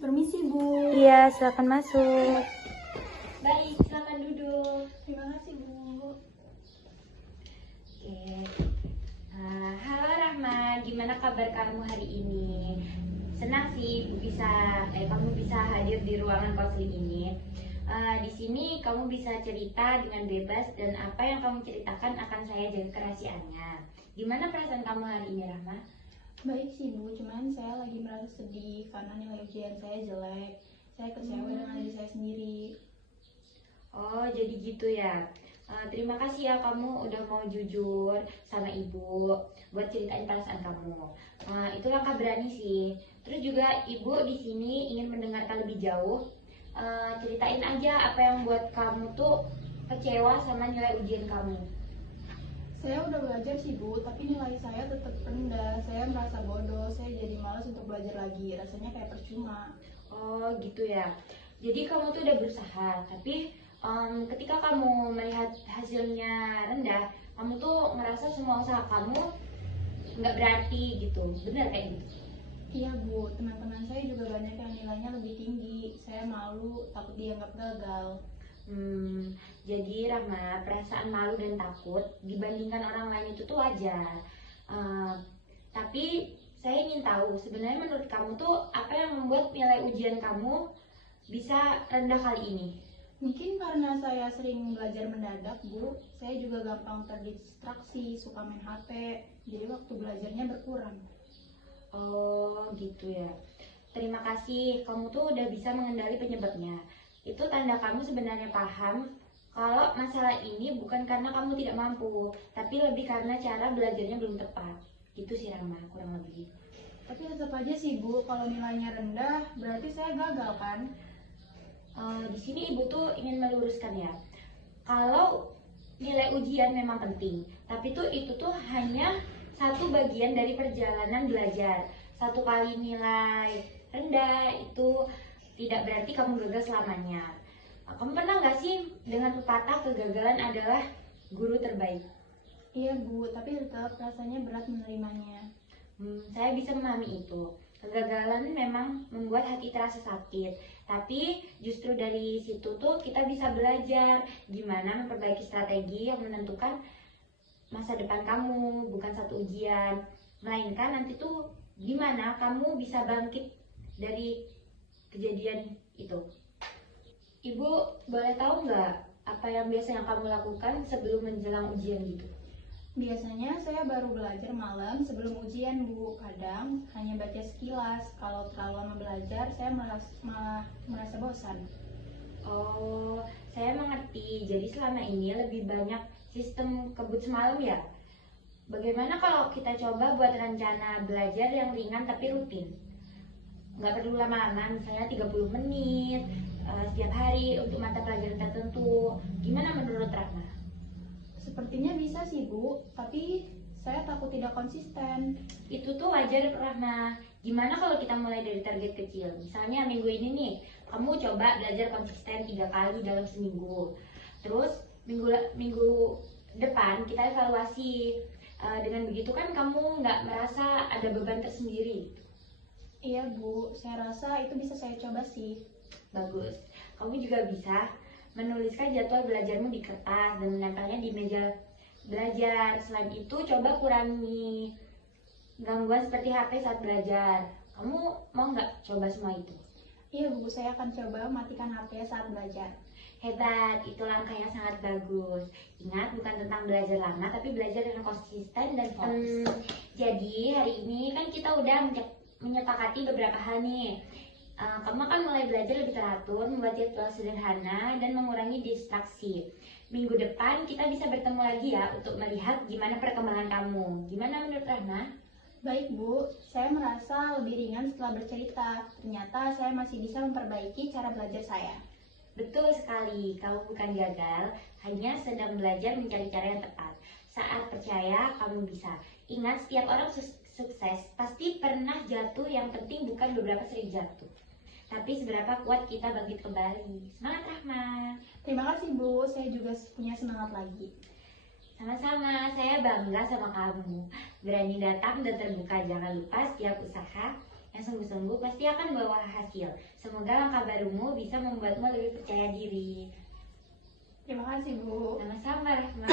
Permisi, Bu. Iya, silakan masuk. Baik, silakan duduk. Terima kasih, Bu. Oke. Halo Rahma, gimana kabar kamu hari ini? Senang sih kamu bisa hadir di ruangan konseling ini. Di sini kamu bisa cerita dengan bebas dan apa yang kamu ceritakan akan saya jaga kerahasiaannya. Gimana perasaan kamu hari ini, Rahma? Baik sih, Bu. Cuman saya lagi merasa sedih karena nilai ujian saya jelek. Saya kecewa dengan diri saya sendiri. Oh, jadi gitu ya. Terima kasih ya kamu udah mau jujur sama ibu buat ceritain perasaan kamu. Itu langkah berani sih. Terus juga ibu di sini ingin mendengarkan lebih jauh. Ceritain aja apa yang buat kamu tuh kecewa sama nilai ujian kamu. Saya udah belajar sih, Bu, tapi nilai saya tetap rendah. Saya merasa bodoh. Saya jadi malas untuk belajar lagi. Rasanya kayak percuma. Oh gitu ya. Jadi kamu tuh udah berusaha, tapi ketika kamu melihat hasilnya rendah, kamu tuh ngerasa semua usaha kamu nggak berarti gitu. Bener kayak gitu? Iya, Bu. Teman-teman saya juga banyak yang nilainya lebih tinggi. Saya malu, takut dianggap gagal. Jadi Rahma, perasaan malu dan takut dibandingkan orang lain itu tuh wajar. Tapi saya ingin tahu sebenarnya menurut kamu tuh apa yang membuat nilai ujian kamu bisa rendah kali ini? Mungkin karena saya sering belajar mendadak, Bu. Saya juga gampang terdistraksi, suka main HP. Jadi waktu belajarnya berkurang. Oh gitu ya. Terima kasih, kamu tuh udah bisa mengenali penyebabnya. Itu tanda kamu sebenarnya paham kalau masalah ini bukan karena kamu tidak mampu, tapi lebih karena cara belajarnya belum tepat. Gitu sih Rahma, kurang lebih. Tapi tetap aja sih, Bu, kalau nilainya rendah, berarti saya gagal kan? Di sini ibu tuh ingin meluruskan ya, kalau nilai ujian memang penting, tapi itu tuh hanya satu bagian dari perjalanan belajar. Satu kali nilai rendah itu tidak berarti kamu gagal selamanya. Kamu pernah nggak sih dengan pepatah kegagalan adalah guru terbaik? Iya, Bu, tapi tetap rasanya berat menerimanya. Saya bisa memahami itu. Kegagalan memang membuat hati terasa sakit, tapi justru dari situ tuh kita bisa belajar gimana memperbaiki strategi yang menentukan masa depan kamu, bukan satu ujian, melainkan nanti tuh gimana kamu bisa bangkit dari kejadian itu. Ibu boleh tahu nggak apa yang biasanya kamu lakukan sebelum menjelang ujian gitu? Biasanya saya baru belajar malam sebelum ujian, Bu. Kadang hanya baca sekilas. Kalau terlalu lama belajar, saya malah merasa bosan. Oh, saya mengerti. Jadi selama ini lebih banyak sistem kebut semalam ya? Bagaimana kalau kita coba buat rencana belajar yang ringan tapi rutin? Nggak perlu lama-lama, misalnya 30 menit setiap hari untuk mata pelajaran tertentu. Gimana menurut Rahma? Sepertinya bisa sih, Bu, tapi saya takut tidak konsisten. Itu tuh wajar Rahma. Gimana kalau kita mulai dari target kecil? Misalnya minggu ini nih, kamu coba belajar konsisten 3 kali dalam seminggu. Terus minggu depan kita evaluasi. Dengan begitu kan kamu nggak merasa ada beban tersendiri. Iya, Bu, saya rasa itu bisa saya coba sih. Bagus. Kamu juga bisa menuliskan jadwal belajarmu di kertas dan menempelnya di meja belajar. Selain itu, coba kurangi gangguan seperti HP saat belajar. Kamu mau nggak coba semua itu? Iya, Bu, saya akan coba matikan HP saat belajar. Hebat, itu langkah yang sangat bagus. Ingat, bukan tentang belajar lama, tapi belajar dengan konsisten dan fokus. Jadi, hari ini kan kita udah menyepakati beberapa hal nih. Kamu akan mulai belajar lebih teratur, membuat jadwal sederhana, dan mengurangi distraksi. Minggu depan kita bisa bertemu lagi ya untuk melihat gimana perkembangan kamu. Gimana menurut Rahma? Baik, Bu, saya merasa lebih ringan setelah bercerita. Ternyata saya masih bisa memperbaiki cara belajar saya. Betul sekali, kamu bukan gagal, hanya sedang belajar mencari cara yang tepat. saat percaya kamu bisa. Ingat, setiap orang sukses pasti pernah jatuh, yang penting bukan beberapa sering jatuh, tapi seberapa kuat kita bangkit kembali. Semangat Rahma. Terima kasih Bu, saya juga punya semangat lagi. Sama-sama, saya bangga sama kamu. Berani datang dan terbuka. Jangan lupa setiap usaha yang sungguh-sungguh pasti akan bawa hasil. Semoga langkah barumu bisa membuatmu lebih percaya diri. Terima kasih Bu. Sama-sama Rahma.